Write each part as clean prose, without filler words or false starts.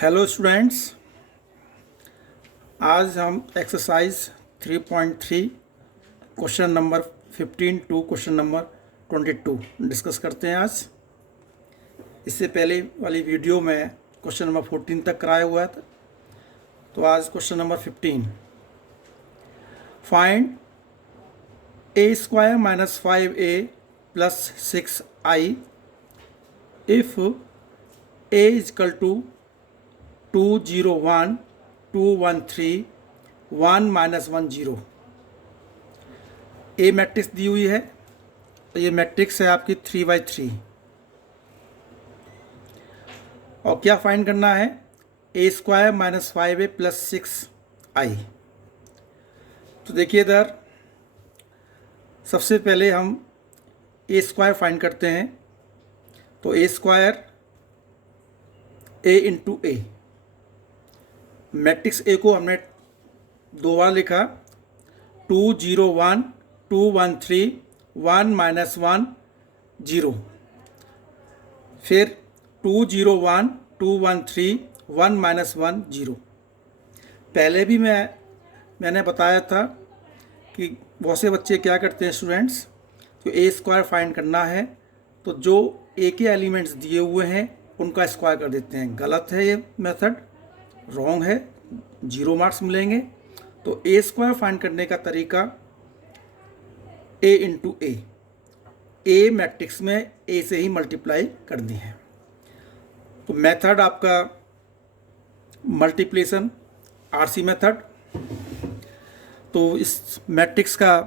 Hello students, आज हम exercise 3.3 question number 15 to question number 22 discuss करते हैं। आज इससे पहले वाली वीडियो में क्वेश्चन नंबर 14 तक कराया हुआ था, तो आज question number 15। Find a square minus 5a plus 6i if a equal to 201 213 1 minus 10। A matrix दी हुई है, तो ये मैट्रिक्स है आपकी 3/3 और क्या फाइंड करना है, ए square minus 5a plus 6i। तो देखिए इधर सबसे पहले हम ए स्क्वायर फाइंड करते हैं। तो A square A into A, matrix A को हमने दो बार लिखा, 201 213 1 माइनस 10, फिर 201 213 1 माइनस 10। पहले भी मैंने बताया था कि बहुत से बच्चे क्या करते हैं स्टूडेंट्स, तो ए स्क्वायर फाइंड करना है तो जो ए के एलिमेंट्स दिए हुए हैं उनका स्क्वायर कर देते हैं। गलत है, ये मेथड रॉन्ग है, 0 मार्क्स मिलेंगे। तो ए स्क्वायर फाइंड करने का तरीका ए इंटू ए मैट्रिक्स में ए से ही मल्टीप्लाई कर दी है। तो मेथड आपका मल्टीप्लिकेशन आरसी मेथड। तो इस मैट्रिक्स का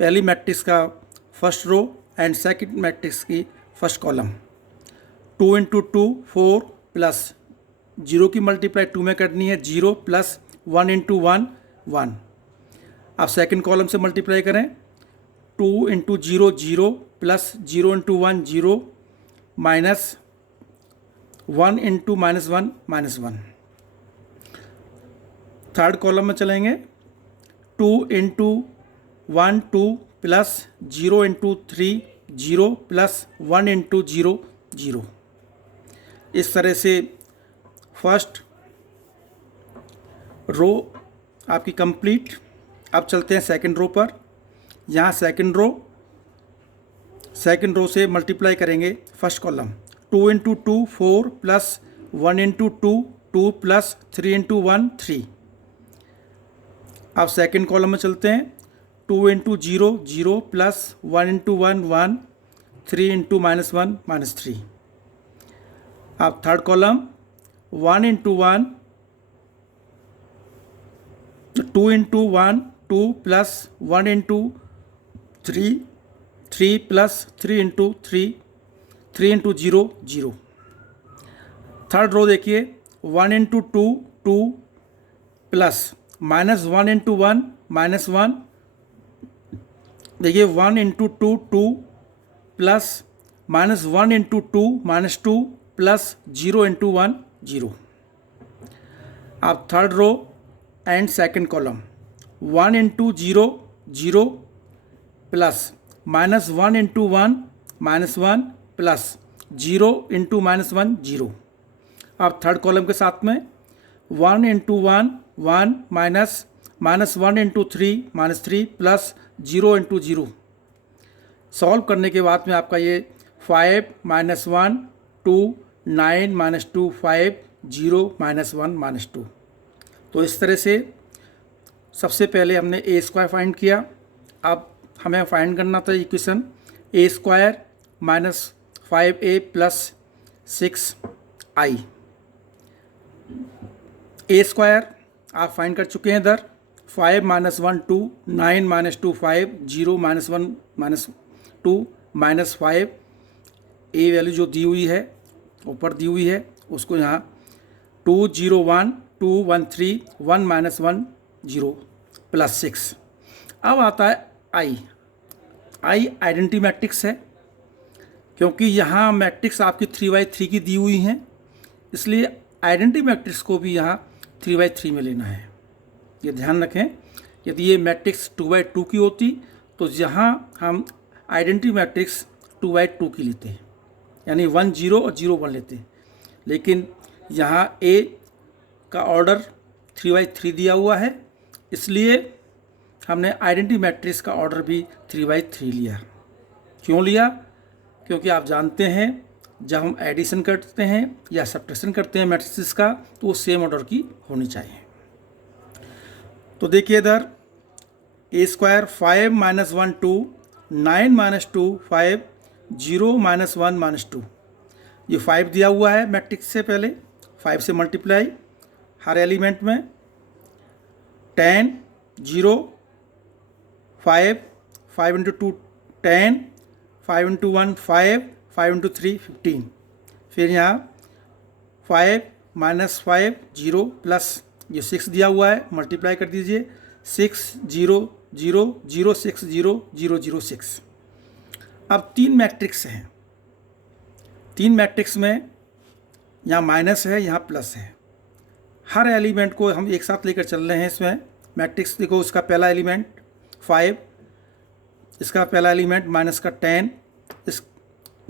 पहली मैट्रिक्स का first row and second matrix की फर्स्ट कॉलम, 2 इंटू 2 4 प्लस 0 की मल्टीप्लाई 2 में करनी है, 0 प्लस 1 इंटू 1 1। आप सेकंड कॉलम से मल्टीप्लाई करें, 2 into 0 0 plus 0 into 1 0 minus 1 into minus 1 minus 1। Third column में चलेंगे, 2 into 1 2 plus 0 into 3 0 plus 1 into 0 0। इस तरह से फर्स्ट रो आपकी कंप्लीट। अब चलते हैं सेकंड रो पर। यहाँ सेकंड रो से मल्टीप्लाई करेंगे first column, 2 into 2 4 plus 1 into 2 2 plus 3 into 1 3। अब सेकंड कॉलम में चलते हैं, 2 into 0 0 plus 1 into 1 1 3 into minus 1 minus 3। अब third column, 1 into 1 2 into 1 2 plus 1 into 3 3 plus 3 into 3 3 into 0 0। Third row देखिए, 1 into 2 2 plus minus 1 into 1 minus 1। देखिए 1 into 2 2 plus minus 1 into 2 minus 2 plus 0 into 1 0। अब third row and second column, 1 into 0 0 plus minus 1 into 1 minus 1 plus 0 into minus 1 0। अब third column के साथ में 1 into 1 1 minus minus 1 into 3 minus 3 plus 0 into 0। Solve करने के बाद में आपका ये 5 माइनस 1 2 9 माइनस 2 5 0 माइनस 1 माइनस 2। तो इस तरह से सबसे पहले हमने ए स्क्वायर फाइंड किया। अब हमें फाइंड करना था equation A square minus 5a plus 6i। A square आप फाइंड कर चुके हैं इधर, 5 minus 1 2 9 minus 2 5 0 minus 1 minus 2 minus 5। A value जो दी हुई है ऊपर दी हुई है उसको यहाँ 201 213 1 माइनस 10 प्लस 6। अब आता है आई आइडेंटिटी मैट्रिक्स है, क्योंकि यहाँ मैट्रिक्स आपकी 3/3 की दी हुई हैं, इसलिए आइडेंटिटी मैट्रिक्स को भी यहाँ 3/3 में लेना है। ये ध्यान रखें, यदि ये मैट्रिक्स 2/2 की होती तो यहाँ हम आइडेंटिटी मैट्रिक्स 2/2 की लेते हैं, यानी 1 0 और 0 1 लेते हैं। लेकिन यहाँ ए का ऑर्डर 3/3 दिया हुआ है, इसलिए हमने आइडेंटिटी मैट्रिक्स का ऑर्डर भी 3/3 लिया। क्यों लिया? क्योंकि आप जानते हैं जब हम एडिशन करते हैं या सब्ट्रैक्शन करते हैं मैट्रिसेस का तो वो सेम ऑर्डर की होनी चाहिए। तो देखिए इधर ए स्क्वायर 5 - 1 2 9 - 2 5 0 - 1 - 2, ये 5 दिया हुआ है मैट्रिक्स से पहले, 5 से मल्टीप्लाई हर एलिमेंट में 10 0 5 5 × 2 10 5 × 1 5 5 × 3 15, फिर यहाँ 5 - 5 0 प्लस ये 6 दिया हुआ है, मल्टीप्लाई कर दीजिए 6 0 0 0 6 0 0 0 6। अब 3 मैट्रिक्स हैं, 3 मैट्रिक्स में यहाँ माइनस है, यहाँ प्लस है। हर एलिमेंट को हम एक साथ लेकर चल रहे हैं इसमें। मैट्रिक्स देखो, उसका पहला एलिमेंट 5, इसका पहला एलिमेंट माइनस का 10, इस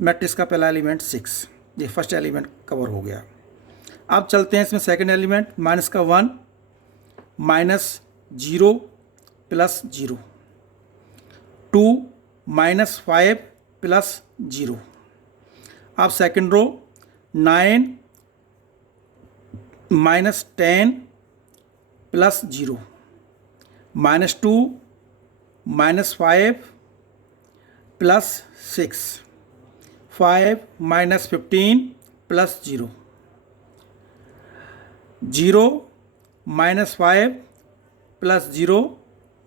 मैट्रिक्स का पहला एलिमेंट 6। ये फर्स्ट एलिमेंट कवर हो गया। अब चलते हैं इसमें सेकंड एलिमेंट, माइनस का 1 -0 + 0 2 -5 + 0। अब second row 9 -10 + 0 -2 -5 + 6 5 -15 + 0 0 -5 + 0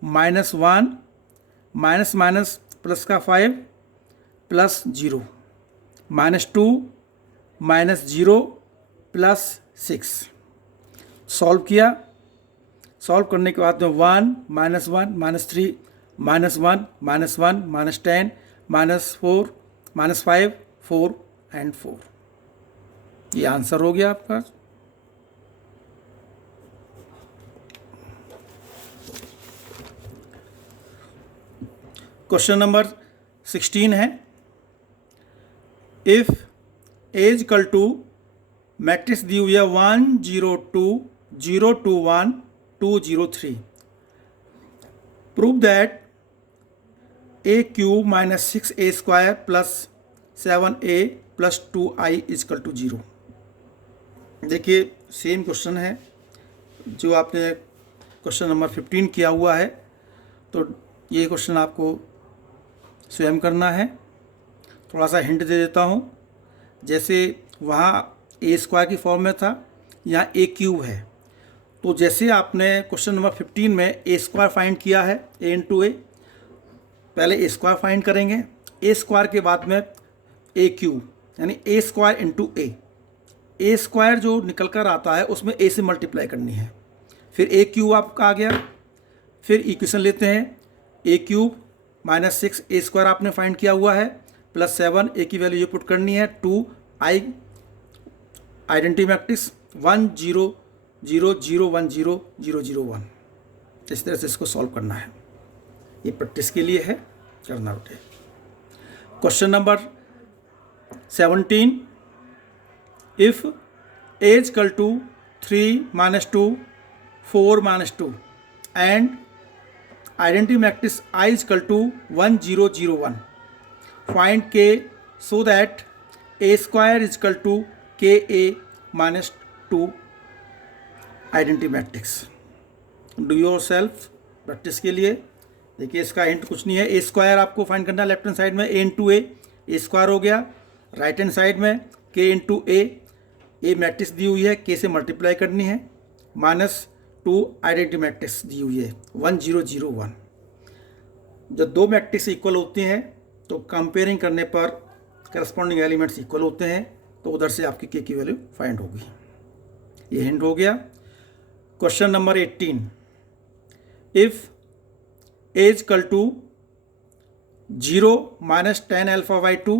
-1 minus minus plus का 5 + 0 -2 -0 + 6। सॉल्व किया, सॉल्व करने के बाद में 1 -1 -3 -1 -1 -10 -4 -5 4 एंड 4। ये आंसर हो गया आपका। क्वेश्चन नंबर 16 है, if as equal to matrix दी हुई है 1 0 2 0 2 1 2 0 3, prove that a³ - 6a² + 7a + 2i = 0। देखिए सेम क्वेश्चन है जो आपने क्वेश्चन नंबर 15 किया हुआ है, तो ये क्वेश्चन आपको स्वयं करना है। थोड़ा सा हिंट दे देता हूँ, जैसे वहाँ a² की फॉर्म में था, यहाँ a³ है, तो जैसे आपने क्वेश्चन नंबर 15 में a² फाइंड किया है a × a, पहले a² फाइंड करेंगे, a² के बाद में a³ यानी a² × a, a² जो निकल कर आता है उसमें a से मल्टीप्लाई करनी है, फिर a³ आपका आ गया, फिर इक्वेशन लेते हैं a³ - 6a² आपने फाइंड किया हुआ है + 7 a की वैल्यू ये पुट करनी है, 2i आइडेंटिटी मैट्रिक्स 1 0 0 0 1 0 0 0 1। इस तरह से इसको सॉल्व करना है, ये प्रैक्टिस के लिए है, करना बेटे। Question number 17, if as equal to 3 - 2 4 - 2 and identity matrix I = 1 0 0 1, find K so that a² = Ka - 2 identity matrix. Do yourself practice के लिए। देखिए इसका हिंट कुछ नहीं है, a² आपको फाइंड करना है लेफ्ट हैंड साइड में, a × a² हो गया, राइट हैंड साइड में K × a मैट्रिक्स दी हुई है, K से मल्टीप्लाई करनी है, -2 आइडेंटिटी मैट्रिक्स दी हुई है 1 0 0 1। जब दो मैट्रिक्स इक्वल होती हैं तो कंपेयरिंग करने पर करस्पॉन्डिंग एलिमेंट्स इक्वल होते हैं, तो उधर से आपकी K की वैल्यू फाइंड होगी। ये हिंट हो गया। Question number 18, if as equal to 0 - 10α/2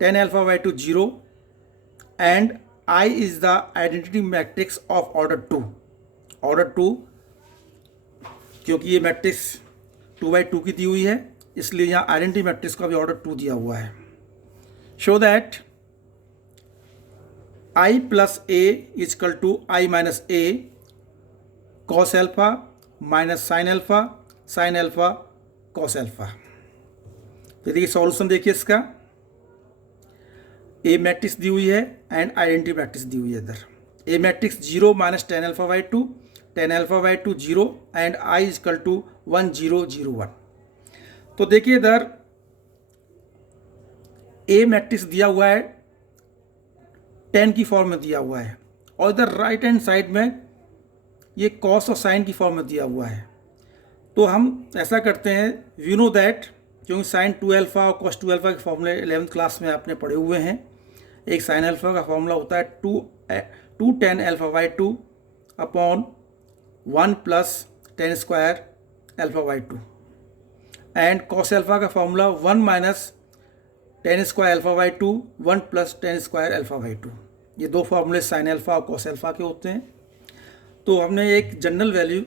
10α/2 0 and I is the identity matrix of order 2। Order 2, क्योंकि ये मैट्रिक्स 2/2 की दी हुई है, इसलिए यहाँ आइडेंटिटी मैट्रिक्स का भी ऑर्डर 2 दिया हुआ है। Show that I plus A equal to I minus A cos alpha minus sine alpha cos alpha. तो देखिए सॉल्यूशन देखिए इसका, ए मैट्रिक्स दी हुई है एंड आइडेंटिटी मैट्रिक्स दी हुई है इधर। A matrix 0 minus tan alpha by two 0 and I equal to 1 0 0 1। तो देखिए इधर ए मैट्रिक्स दिया हुआ है 10 की फॉर्म में दिया हुआ है और इधर राइट हैंड साइड में ये कॉस और साइन की फॉर्म में दिया हुआ है। तो हम ऐसा करते हैं, वी नो दैट, क्योंकि साइन 2 अल्फा और कॉस 2 अल्फा के फॉर्मूले 11th क्लास में आपने पढ़े हुए हैं। एक साइन अल्फा का फॉर्मूला होता है 2 tan alpha by two upon 1 plus tan square alpha by two and cos alpha का formula 1 minus tan square alpha by two 1 plus tan square alpha by two. ये दो फॉर्मूले साइन अल्फा और cos alpha के होते हैं। तो हमने एक जनरल वैल्यू,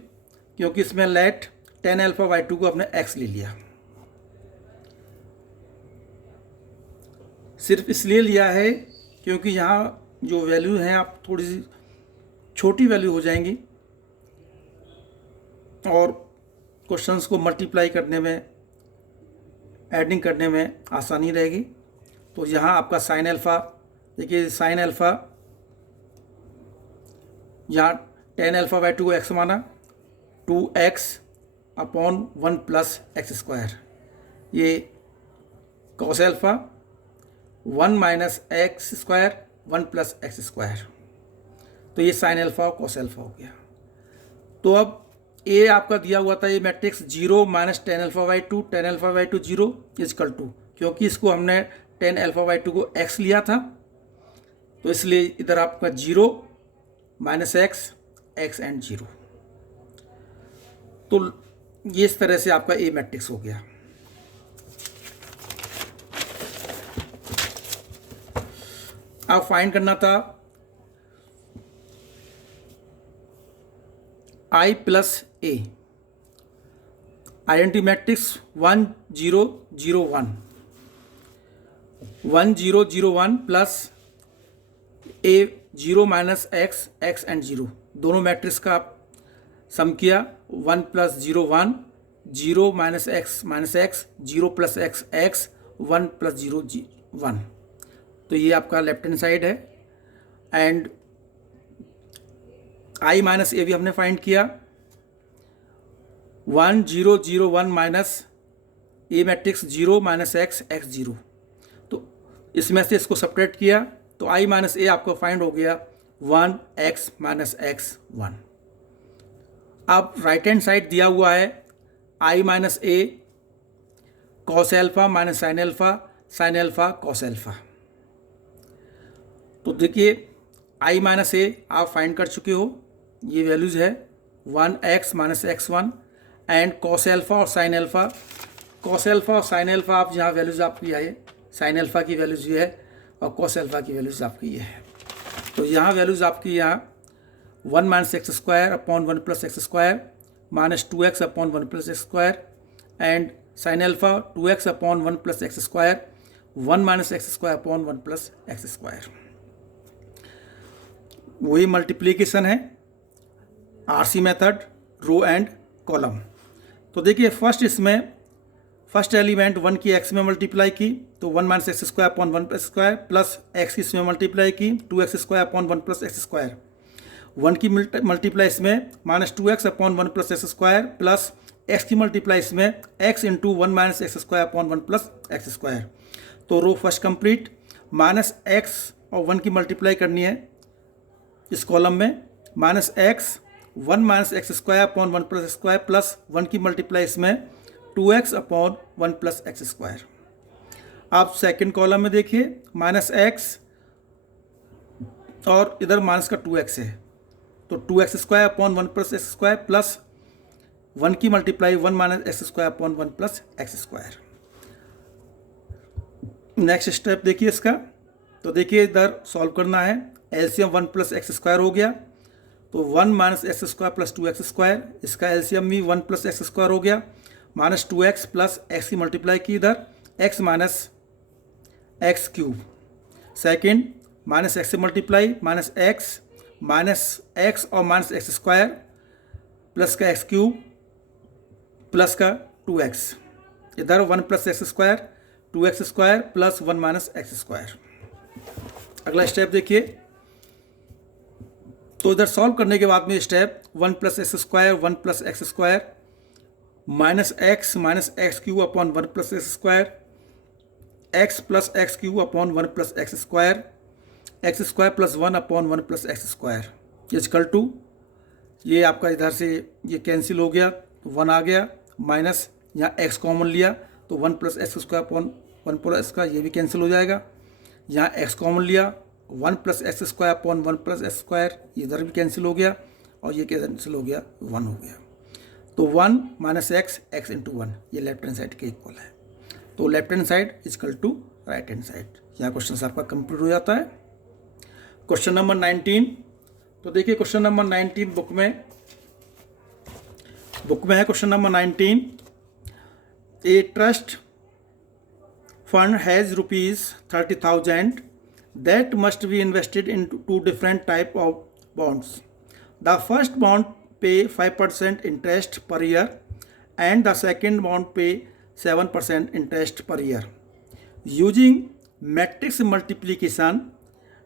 क्योंकि इसमें let ten alpha by two को हमने एक्स ले लिया, सिर्फ इसलिए लिया है क्योंकि यहाँ जो वैल्यू हैं आप थोड़ी सी छोटी वैल्यू हो जाएंगी और क्वेश्चंस को मल्टीप्लाई करने में, एडिंग करने में आसानी रहेगी। तो यहाँ आपका साइन अल्फा, देखिए साइन अल्फा यहाँ टेन अल्फा बाई टू को एक्स माना, 2x upon 1 plus x square. ये cos alpha 1 minus x square 1 plus x square. तो ये साइन अल्फा और कॉस अल्फा हो गया। तो अब ए आपका दिया हुआ था ये matrix 0 minus ten alpha by two 0 equal to, क्योंकि इसको हमने टेन अल्फा बाई टू को एक्स लिया था तो इसलिए इधर आपका 0 माइनस एक्स एंड 0। तो ये इस तरह से आपका ए मैट्रिक्स हो गया। अब फाइंड करना था I plus A, identity matrix 1 0 0 1 1 0 0 1 plus A 0 minus x and 0, दोनों मैट्रिक्स का सम किया 1 plus 0 1 0 minus x 0 plus x 1 plus 0 1। तो ये आपका लेफ्ट हैंड साइड है एंड आई माइनस ए भी हमने फाइंड किया 1 0 0 1 minus A matrix 0 minus x 0। तो इसमें से इसको सेपरेट किया तो आई माइनस ए आपको फाइंड हो गया 1 x माइनस एक्स 1। अब राइट हैंड साइड दिया हुआ है I minus A cos alpha minus sine alpha cos alpha. तो देखिए आई माइनस ए आप फाइंड कर चुके हो, ये वैल्यूज है 1x minus x 1 and cos alpha और साइन एल्फा। कॉस एल्फा और साइन एल्फा आप यहाँ वैल्यूज आपकी है, साइन एल्फा की वैल्यूज ये है और कॉस एल्फा की वैल्यूज आपकी ये है। तो यहाँ वैल्यूज आपकी यहाँ 1 minus x square upon 1 plus x square minus 2x upon 1 plus x square and sine alpha 2x upon 1 plus x square 1 minus x square upon 1 plus x square. वही multiplication है, RC method, row and column. तो देखिए first element 1 की x में multiply की तो 1 minus x square upon 1 plus square plus x की इसमें मल्टीप्लाई की 2x square upon 1 plus x square. 1 की मल्टीप्लाई इसमें minus 2x upon 1 plus x square plus x की मल्टीप्लाई इसमें x into 1 minus x square upon 1 plus x square. तो row first complete, minus x और 1 की multiply करनी है इस कॉलम में, minus x 1 minus x square upon 1 plus square plus 1 की मल्टीप्लाई इसमें 2x upon 1 plus x square. आप सेकंड कॉलम में देखिए माइनस एक्स और इधर माइनस का 2x है तो 2x square upon 1 plus x square plus 1 की multiply 1 minus x square upon 1 plus x square. Next step देखिए इसका, तो देखिए इधर सॉल्व करना है, एलसीएम 1 प्लस एक्स स्क्वायर हो गया तो 1 minus x square plus 2x square, इसका एलसीएम भी 1 प्लस एक्स स्क्वायर हो गया माइनस 2x प्लस एक्स की मल्टीप्लाई की इधर x minus x cube. Second minus x से मल्टीप्लाई, माइनस एक्स और माइनस एक्स स्क्वायर प्लस का एक्स क्यूब प्लस का 2x, इधर 1 plus x square 2x square plus 1 minus x square. अगला step देखिए, तो इधर सॉल्व करने के बाद में step 1 plus x square 1 plus x square minus x Q upon 1 plus x square, x plus x Q upon 1 plus x square plus 1 upon 1 plus x square equal to, ये आपका इधर से ये कैंसिल हो गया तो 1 आ गया, माइनस यहाँ x कॉमन लिया तो 1 plus x square upon 1 plus का ये भी कैंसिल हो जाएगा, यहाँ x कॉमन लिया 1 plus x square upon 1 plus x square इधर भी कैंसिल हो गया और ये कैंसिल हो गया 1 हो गया, तो 1 माइनस एक्स इंटू 1 ये लेफ्ट हैंड साइड के इक्वल है। तो left hand side equal to right hand side. यहाँ क्वेश्चन आपका कंप्लीट हो जाता है। क्वेश्चन नंबर 19, तो देखिए क्वेश्चन नंबर 19 बुक में है। Question number 19, a trust fund has ₹30,000 that must be invested in two different type of bonds. The first bond pay 5% interest per year and the second bond pay 7% interest per year. Using matrix multiplication,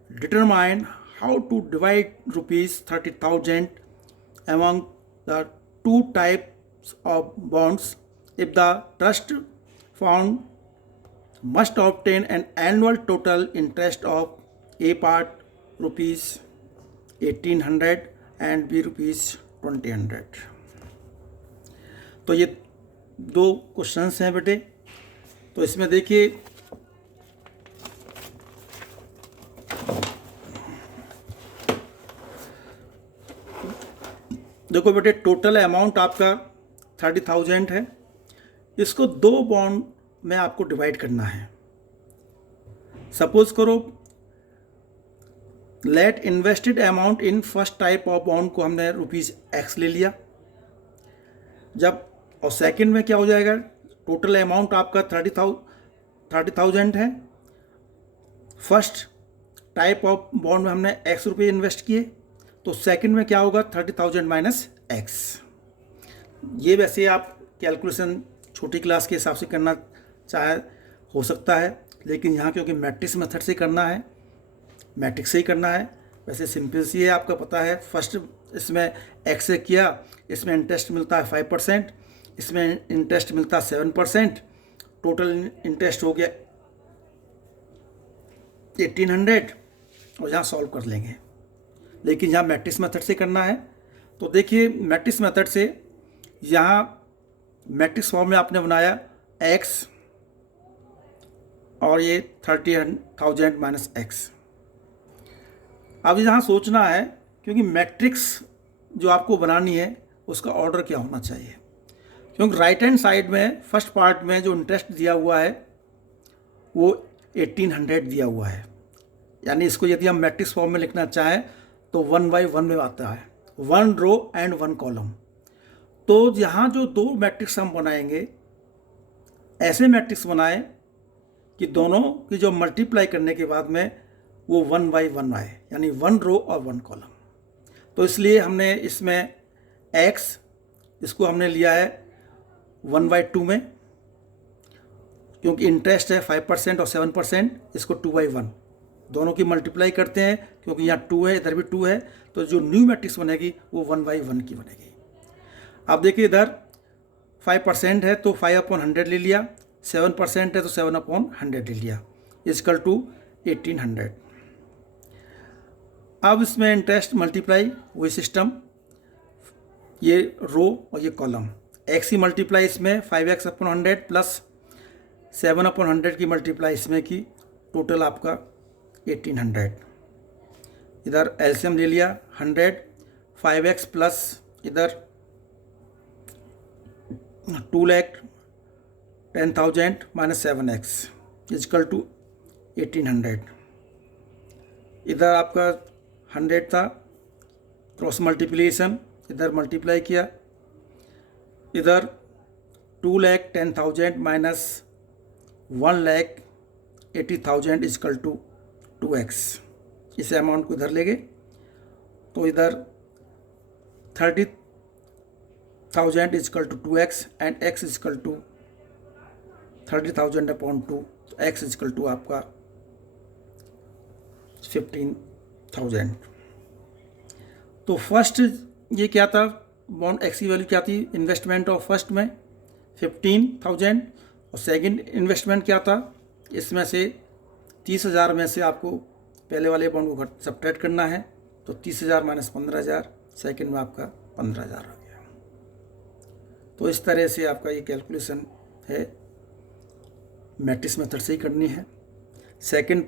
determine how to divide ₹30,000 among the two types of bonds. If the trust fund must obtain an annual total interest of A part ₹1,800 and B ₹2,000। तो ये दो questions हैं बेटे। तो इसमें देखिए देखो बेटे, टोटल अमाउंट आपका 30,000 है, इसको दो बॉन्ड में आपको डिवाइड करना है। सपोज करो let invested amount in first type of bond को हमने ₹X ले लिया, जब और सेकंड में क्या हो जाएगा, टोटल अमाउंट आपका 30,000 है, फर्स्ट टाइप ऑफ बॉन्ड में हमने X रुपये इन्वेस्ट किए, तो सेकंड में क्या होगा 30,000 माइनस X। ये वैसे आप कैलकुलेशन छोटी क्लास के हिसाब से करना चाहे हो सकता है, लेकिन यहाँ क्योंकि मैट्रिक्स मेथड से करना है, मैट्रिक्स से ही करना है। वैसे सिंपल सी है, आपका पता है। फर्स्ट इसमें x से किया, इसमें इंटरेस्ट मिलता है 5%, इसमें इंटरेस्ट मिलता है 7%, टोटल इंटरेस्ट हो गया 1,800 और यहाँ सॉल्व कर लेंगे। लेकिन यहाँ मैट्रिक्स मेथड से करना है, तो देखिए मैट्रिक्स मेथड से यहाँ मैट्रिक्स फॉर्म में आपने बनाया x और ये 30,000 माइनस x। अब यहाँ सोचना है, क्योंकि मैट्रिक्स जो आपको बनानी है उसका ऑर्डर क्या होना चाहिए, क्योंकि राइट हैंड साइड में फर्स्ट पार्ट में जो इंटरेस्ट दिया हुआ है वो 1,800 दिया हुआ है, यानी इसको यदि हम मैट्रिक्स फॉर्म में लिखना चाहें तो 1/1 में आता है, 1 रो एंड 1 कॉलम। तो यहाँ जो दो मैट्रिक्स हम बनाएंगे, ऐसे मैट्रिक्स बनाएं कि दोनों की जो मल्टीप्लाई करने के बाद में वो 1/1 आए, यानी 1 रो और 1 कॉलम। तो इसलिए हमने इसमें x इसको हमने लिया है 1/2 में, क्योंकि इंटरेस्ट है 5% और 7%, इसको 2/1 दोनों की मल्टीप्लाई करते हैं, क्योंकि यहाँ 2 है इधर भी 2 है, तो जो न्यू मैट्रिक्स बनेगी वो 1/1 की बनेगी। अब देखिए इधर 5% है तो 5/100 ले लिया, 7% है तो 7/100 ले लिया, इजकल टू 1,800। अब इसमें इंटरेस्ट मल्टीप्लाई वही सिस्टम, ये रो और ये कॉलम, x की मल्टीप्लाई इसमें 5x/100 प्लस 7/100 की मल्टीप्लाई इसमें की, टोटल आपका 1,800। इधर एलसीएम ले लिया 100, 5x प्लस इधर 2,10,000 माइनस 7x इजकल टू 1,800। इधर आपका 100 था, क्रॉस मल्टीप्लिकेशन इधर मल्टीप्लाई किया, इधर 2,10,000 माइनस 1,80,000 इजकल टू 2x। इस अमाउंट को इधर ले गए तो इधर 30,000 equal to 2x and x equal to 30,000 upon 2, x equal to आपका 15,000। तो फर्स्ट ये क्या था, बॉन्ड एक्स की वैल्यू क्या थी, इन्वेस्टमेंट ऑफ फर्स्ट में 15,000 और सेकंड इन्वेस्टमेंट क्या था, इसमें से 30,000 में से आपको पहले वाले बॉन्ड को सब्ट्रैक्ट करना है। तो 30,000 माइनस 15,000, सेकंड में आपका 15,000 आ गया। तो इस तरह से आपका ये कैलकुलेशन है, मैट्रिक्स मेथड से ही करनी है। सेकंड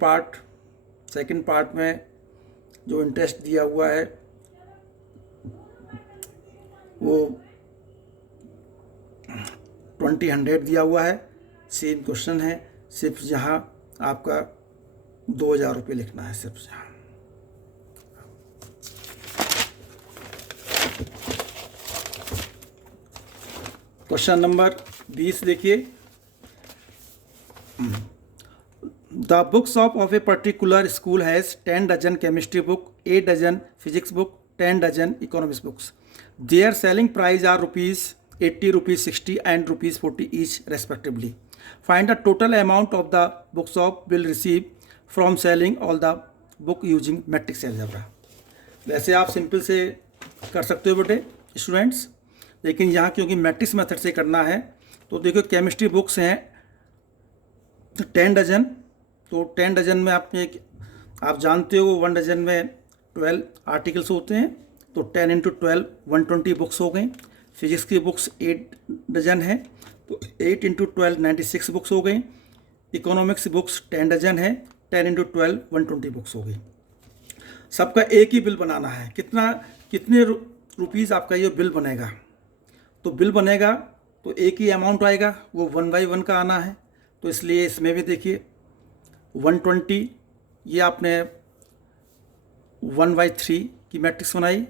पार्ट में जो इंटरेस्ट दिया हुआ है वो 20,100 दिया हुआ है, सेम क्वेश्चन है, सिर्फ यहाँ आपका 2,000 रुपये लिखना है सिर्फ यहाँ। क्वेश्चन नंबर 20 देखिए, the books of a particular school has 10 dozen chemistry book, 8 dozen physics book, 10 dozen economics books. Their selling price are rupees 80, rupees 60 and rupees 40 each respectively. Find the total amount of the bookshop will receive from selling all the book using matrix algebra. वैसे आप simple से कर सकते हो बेटे students, लेकिन यहाँ क्योंकि मैट्रिक्स मेथड से करना है तो देखो केमिस्ट्री बुक्स हैं 10 डजन, तो 10 डजन में आप जानते हो 1 डजन में 12 आर्टिकल्स होते हैं, तो 10 इंटू 12 120 बुक्स हो गई। फिजिक्स की बुक्स 8 डजन है तो 8 इंटू 12 96 बुक्स हो गई। इकोनॉमिक्स बुक्स 10 डजन है, 10 इंटू 12 120 बुक्स हो गई। सबका एक ही बिल बनाना है, कितने रुपीज़ आपका ये बिल बनेगा, तो बिल बनेगा तो एक ही अमाउंट आएगा, वो 1 बाई 1 का आना है। तो इसलिए इसमें भी देखिए 120, ये आपने 1 बाई 3 की मैट्रिक्स बनाई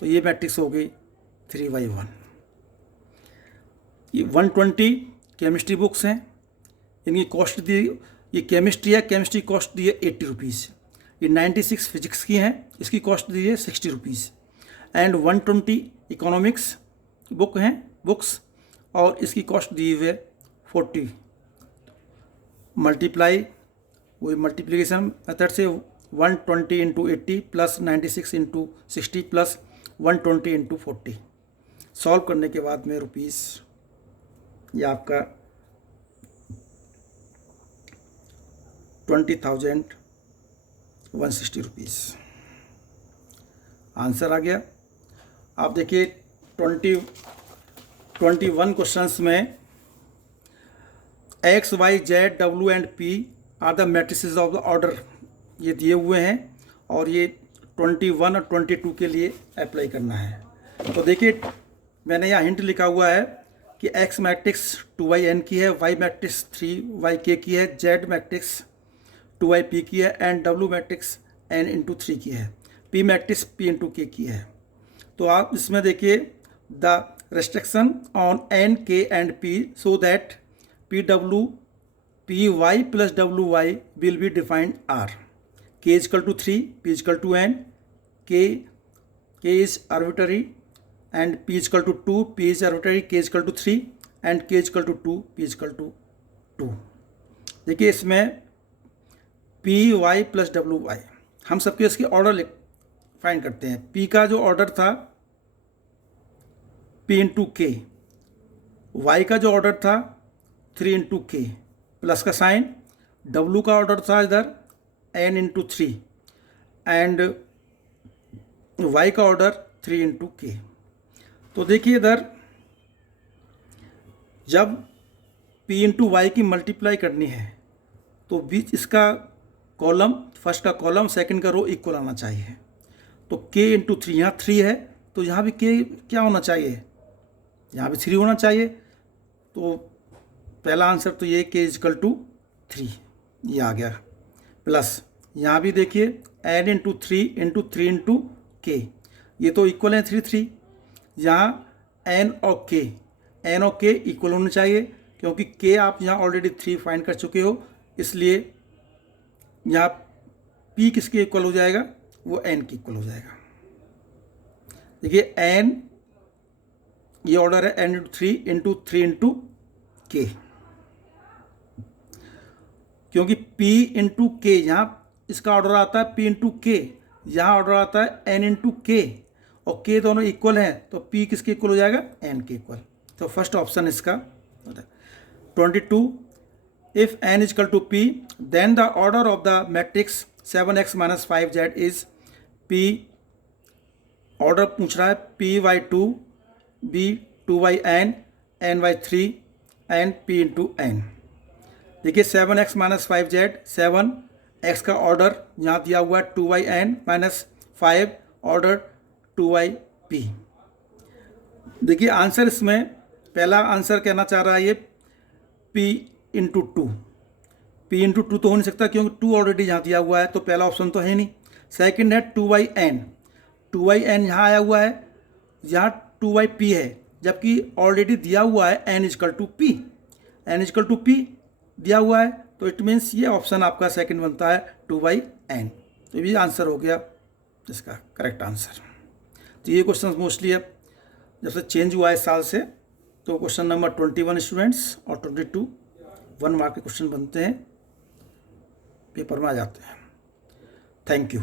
तो ये मैट्रिक्स हो गई 3 बाई 1। ये 120 केमिस्ट्री बुक्स हैं, इनकी कॉस्ट दी, ये केमिस्ट्री है, केमिस्ट्री कॉस्ट दी है 80 रुपीज़। ये 96 फिजिक्स की हैं, इसकी कॉस्ट दी है 60 रुपीज़। एंड 120 इकोनॉमिक्स बुक हैं बुक्स, और इसकी कॉस्ट दी हुई है 40। मल्टीप्लाई, वही मल्टीप्लिकेशन मेथड से 120 into 80 plus 96 into 60 plus 120 into 40 solve करने के बाद में रुपीज़ ये आपका 20,160 रुपीज़ आंसर आ गया। आप देखिए 21 क्वेश्चंस में X, Y, Z, W and P are the matrices of the order ये दिए हुए हैं, और ये 21 और 22 के लिए अप्लाई करना है। तो देखिए मैंने यहाँ हिंट लिखा हुआ है कि X मैट्रिक्स 2YN की है, Y मैट्रिक्स 3YK की है, Z मैट्रिक्स 2YP की है and W matrix N into 3 की है, P matrix P into K की है। तो आप इसमें देखिए the restriction on N, K and P so that PY plus WY will be defined R. K is equal to 3, P is equal to N, K is arbitrary and P is equal to 2, P is arbitrary, K is equal to 3 and K is equal to 2, P is equal to 2। देखिए इसमें PY plus WY हम सबके इसके order find करते हैं। P का जो order था P इंटू K, Y का जो ऑर्डर था 3 इंटू K प्लस का साइन, W का ऑर्डर था इधर N इंटू 3 एंड Y का ऑर्डर 3 इंटू K। तो देखिए इधर जब P इंटू वाई की मल्टीप्लाई करनी है तो बीच इसका कॉलम, फर्स्ट का कॉलम सेकंड का रो इक्वल आना चाहिए। तो K इंटू 3, यहाँ 3 है तो यहाँ भी K क्या होना चाहिए, यहाँ भी 3 होना चाहिए। तो पहला आंसर तो ये K इजकल टू 3 ये आ गया, प्लस यहाँ भी देखिए N into 3 into 3 into K, ये तो इक्वल है 3 3। यहाँ N और K इक्वल होने चाहिए क्योंकि K आप यहाँ ऑलरेडी 3 फाइंड कर चुके हो, इसलिए यहाँ P किसके इक्वल हो जाएगा, वो N के इक्वल हो जाएगा। देखिए N, ये ऑर्डर है N इंटू 3 इंटू K, क्योंकि P इंटू K, यहाँ इसका ऑर्डर आता है P इंटू K, यहाँ ऑर्डर आता है N इंटू K, और K दोनों इक्वल हैं, तो P किसके इक्वल हो जाएगा, N के इक्वल। तो फर्स्ट ऑप्शन इसका होता है। 22, if N is equal to P, then the order of the matrix 7x minus 5z is P, order पूछ रहा है P/2, B/2/n, N/3 and P into N। देखिए 7x माइनस 5z, 7x का order यहाँ दिया हुआ है 2/n माइनस 5 ऑर्डर 2/p। देखिए आंसर इसमें पहला आंसर कहना चाह रहा है ये P इंटू 2, P इंटू 2 तो हो नहीं सकता क्योंकि 2 ऑलरेडी यहाँ दिया हुआ है, तो पहला ऑप्शन तो है नहीं। सेकंड है 2/n, 2/n यहाँ आया हुआ है, यहाँ 2/p है, जबकि ऑलरेडी दिया हुआ है n equal to p, n equal to p दिया हुआ है, तो इट मीन्स ये ऑप्शन आपका सेकंड बनता है 2/n। तो ये आंसर हो गया इसका करेक्ट आंसर। तो ये क्वेश्चन मोस्टली अब जब से चेंज हुआ है इस साल से, तो क्वेश्चन नंबर 21 स्टूडेंट्स और 22 1 मार्क के क्वेश्चन बनते हैं, पेपर में आ जाते हैं। Thank you.